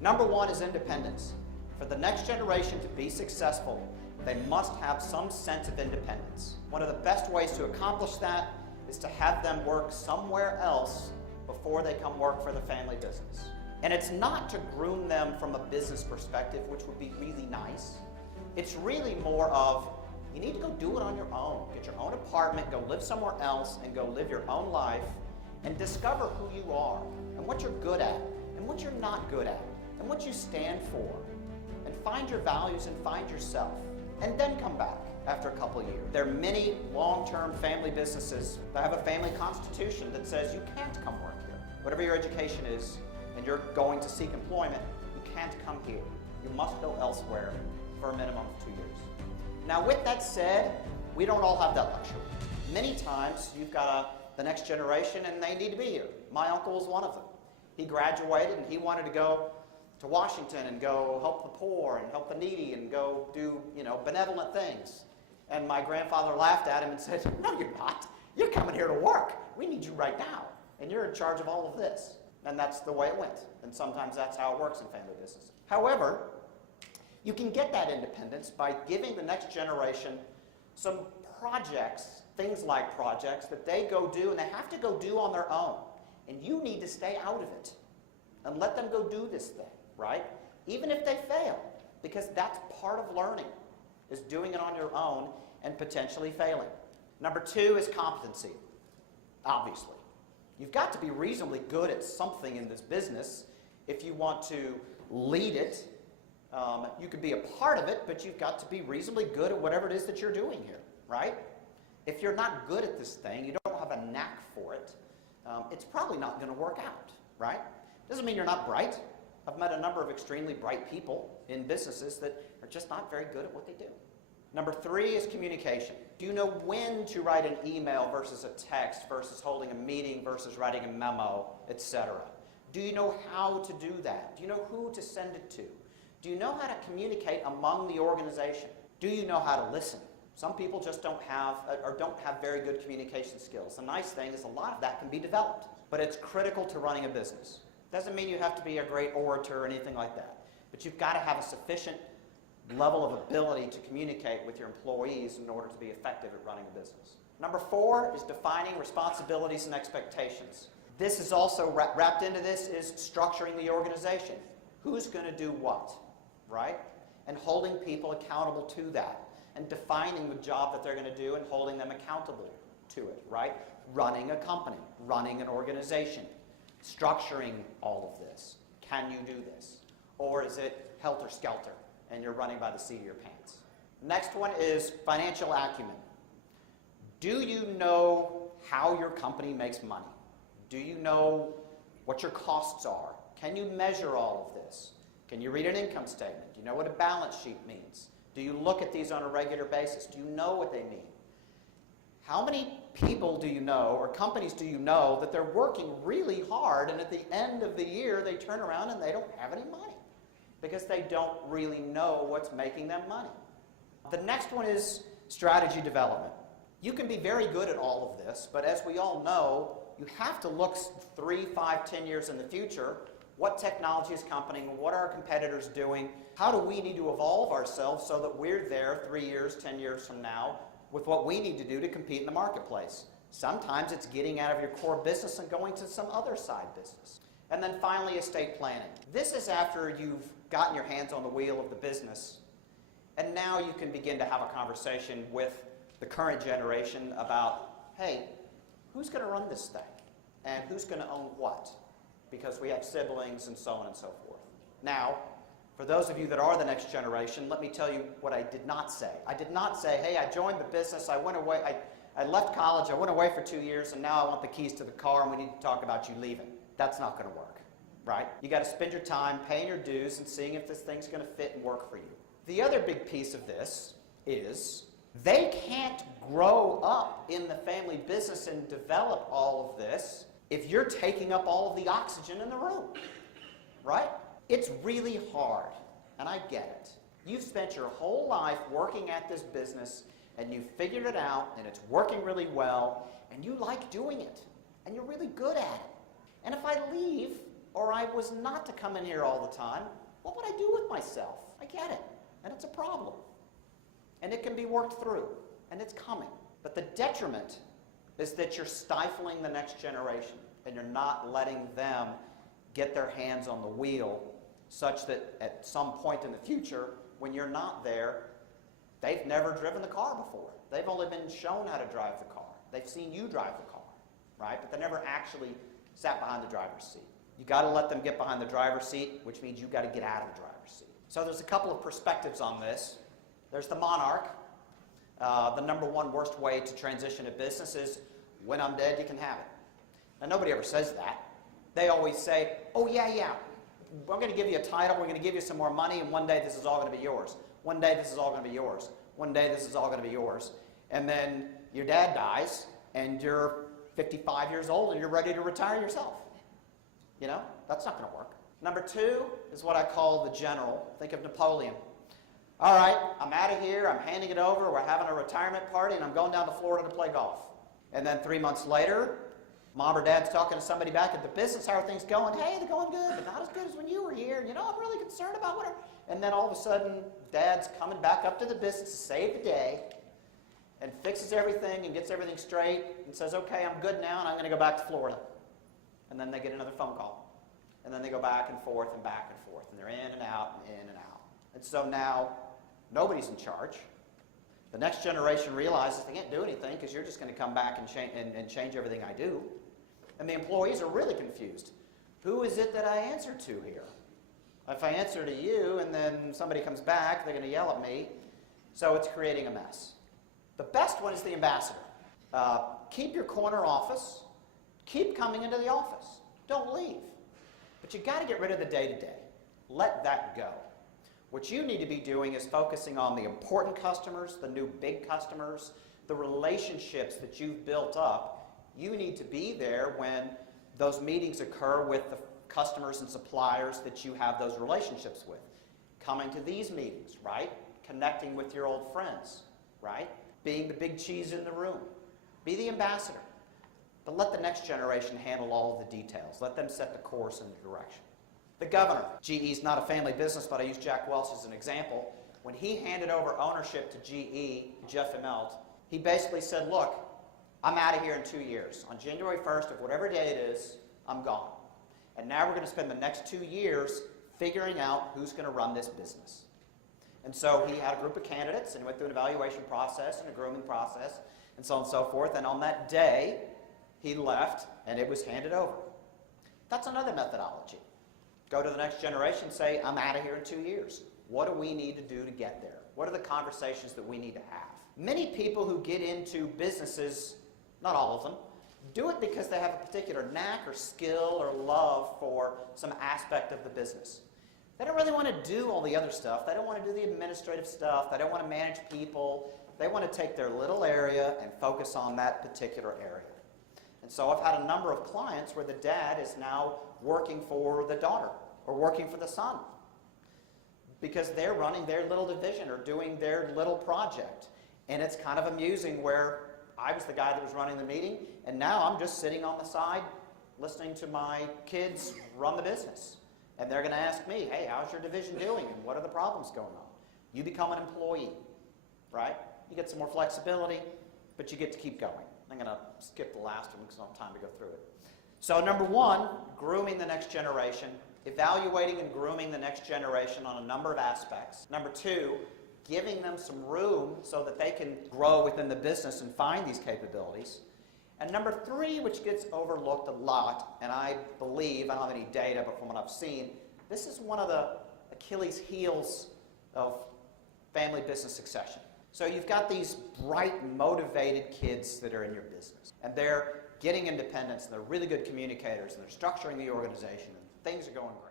Number one is independence. For the next generation to be successful, they must have some sense of independence. One of the best ways to accomplish that is to have them work somewhere else before they come work for the family business. And it's not to groom them from a business perspective, which would be really nice. It's really more of, you need to go do it on your own. Get your own apartment, go live somewhere else, and go live your own life, and discover who you are, and what you're good at, and what you're not good at, and what you stand for, and find your values and find yourself, and then come back after a couple of years. There are many long-term family businesses that have a family constitution that says you can't come work here. Whatever your education is, and you're going to seek employment, you can't come here. You must go elsewhere for a minimum of 2 years. Now with that said, we don't all have that luxury. Many times you've got the next generation and they need to be here. My uncle was one of them. He graduated and he wanted to go to Washington and go help the poor and help the needy and go do, benevolent things. And my grandfather laughed at him and said, "No, you're not. You're coming here to work. We need you right now. And you're in charge of all of this." And that's the way it went. And sometimes that's how it works in family business. However, you can get that independence by giving the next generation some projects, things like projects that they go do and they have to go do on their own. And you need to stay out of it and let them go do this thing, right? Even if they fail, because that's part of learning, is doing it on your own and potentially failing. Number two is competency, obviously. You've got to be reasonably good at something in this business if you want to lead it. You could be a part of it, but you've got to be reasonably good at whatever it is that you're doing here, right? If you're not good at this thing, you don't have a knack for it, it's probably not going to work out, right? Doesn't mean you're not bright. I've met a number of extremely bright people in businesses that are just not very good at what they do. Number three is communication. Do you know when to write an email versus a text versus holding a meeting versus writing a memo, etc.? Do you know how to do that? Do you know who to send it to? Do you know how to communicate among the organization? Do you know how to listen? Some people just don't have very good communication skills. The nice thing is a lot of that can be developed, but it's critical to running a business. Doesn't mean you have to be a great orator or anything like that, but you've got to have a sufficient level of ability to communicate with your employees in order to be effective at running a business. Number four is defining responsibilities and expectations. This is also wrapped into this is structuring the organization. Who's going to do what, right? And holding people accountable to that, and defining the job that they're going to do and holding them accountable to it, right? Running a company, running an organization, structuring all of this. Can you do this? Or is it helter-skelter and you're running by the seat of your pants? Next one is financial acumen. Do you know how your company makes money? Do you know what your costs are? Can you measure all of this? Can you read an income statement? Do you know what a balance sheet means? Do you look at these on a regular basis? Do you know what they mean? How many people do you know, or companies do you know, that they're working really hard and at the end of the year they turn around and they don't have any money because they don't really know what's making them money? The next one is strategy development. You can be very good at all of this, but as we all know, you have to look 3, 5, 10 years in the future. What technology is coming? What are our competitors doing? How do we need to evolve ourselves so that we're there 3 years, 10 years from now with what we need to do to compete in the marketplace? Sometimes it's getting out of your core business and going to some other side business. And then finally, estate planning. This is after you've gotten your hands on the wheel of the business, and now you can begin to have a conversation with the current generation about, hey, who's going to run this thing? And who's going to own what? Because we have siblings and so on and so forth. Now, for those of you that are the next generation, let me tell you what I did not say. I did not say, hey, I joined the business, I went away, I left college, I went away for 2 years, and now I want the keys to the car and we need to talk about you leaving. That's not going to work, right? You got to spend your time paying your dues and seeing if this thing's going to fit and work for you. The other big piece of this is they can't grow up in the family business and develop all of this if you're taking up all of the oxygen in the room, right? It's really hard, and I get it. You've spent your whole life working at this business, and you've figured it out, and it's working really well, and you like doing it, and you're really good at it. And if I leave, or I was not to come in here all the time, what would I do with myself? I get it, and it's a problem. And it can be worked through, and it's coming. But the detriment is that you're stifling the next generation, and you're not letting them get their hands on the wheel such that at some point in the future, when you're not there, they've never driven the car before. They've only been shown how to drive the car. They've seen you drive the car, right? But they never actually sat behind the driver's seat. You got to let them get behind the driver's seat, which means you got to get out of the driver's seat. So there's a couple of perspectives on this. There's the Monarch. The number one worst way to transition a business is, when I'm dead, you can have it. Now, nobody ever says that. They always say, oh, yeah, we're going to give you a title, we're going to give you some more money, and one day this is all going to be yours. One day this is all going to be yours. One day this is all going to be yours. And then your dad dies, and you're 55 years old, and you're ready to retire yourself. You know, that's not going to work. Number two is what I call the general. Think of Napoleon. All right, I'm out of here, I'm handing it over, we're having a retirement party, and I'm going down to Florida to play golf. And then 3 months later, Mom or Dad's talking to somebody back at the business, how are things going? Hey, they're going good, but not as good as when you were here. You know, I'm really concerned about whatever. And then all of a sudden, Dad's coming back up to the business to save the day and fixes everything and gets everything straight and says, okay, I'm good now, and I'm going to go back to Florida. And then they get another phone call. And then they go back and forth and back and forth. And they're in and out and in and out. And so now, nobody's in charge. The next generation realizes they can't do anything because you're just going to come back and change everything I do. And the employees are really confused. Who is it that I answer to here? If I answer to you and then somebody comes back, they're going to yell at me. So it's creating a mess. The best one is the ambassador. Keep your corner office. Keep coming into the office. Don't leave. But you got to get rid of the day-to-day. Let that go. What you need to be doing is focusing on the important customers, the new big customers, the relationships that you've built up. You need to be there when those meetings occur with the customers and suppliers that you have those relationships with. Coming to these meetings, right? Connecting with your old friends, right? Being the big cheese in the room. Be the ambassador. But let the next generation handle all of the details. Let them set the course and the direction. The governor. GE's not a family business, but I use Jack Welch as an example. When he handed over ownership to GE, Jeff Immelt, he basically said, look, I'm out of here in 2 years. On January 1st of whatever day it is, I'm gone. And now we're going to spend the next 2 years figuring out who's going to run this business. And so he had a group of candidates and went through an evaluation process and a grooming process and so on and so forth. And on that day, he left and it was handed over. That's another methodology. Go to the next generation, say, I'm out of here in 2 years. What do we need to do to get there? What are the conversations that we need to have? Many people who get into businesses, not all of them, do it because they have a particular knack or skill or love for some aspect of the business. They don't really want to do all the other stuff. They don't want to do the administrative stuff. They don't want to manage people. They want to take their little area and focus on that particular area. And so I've had a number of clients where the dad is now working for the daughter or working for the son because they're running their little division or doing their little project. And it's kind of amusing where I was the guy that was running the meeting, and now I'm just sitting on the side listening to my kids run the business. And they're going to ask me, hey, how's your division doing and what are the problems going on? You become an employee, right? You get some more flexibility, but you get to keep going. I'm going to skip the last one because I don't have time to go through it. So number one, grooming the next generation, evaluating and grooming the next generation on a number of aspects. Number two, giving them some room so that they can grow within the business and find these capabilities. And number three, which gets overlooked a lot, and I believe, I don't have any data, but from what I've seen, this is one of the Achilles heels of family business succession. So you've got these bright, motivated kids that are in your business, and they're getting independence, and they're really good communicators, and they're structuring the organization, and things are going great.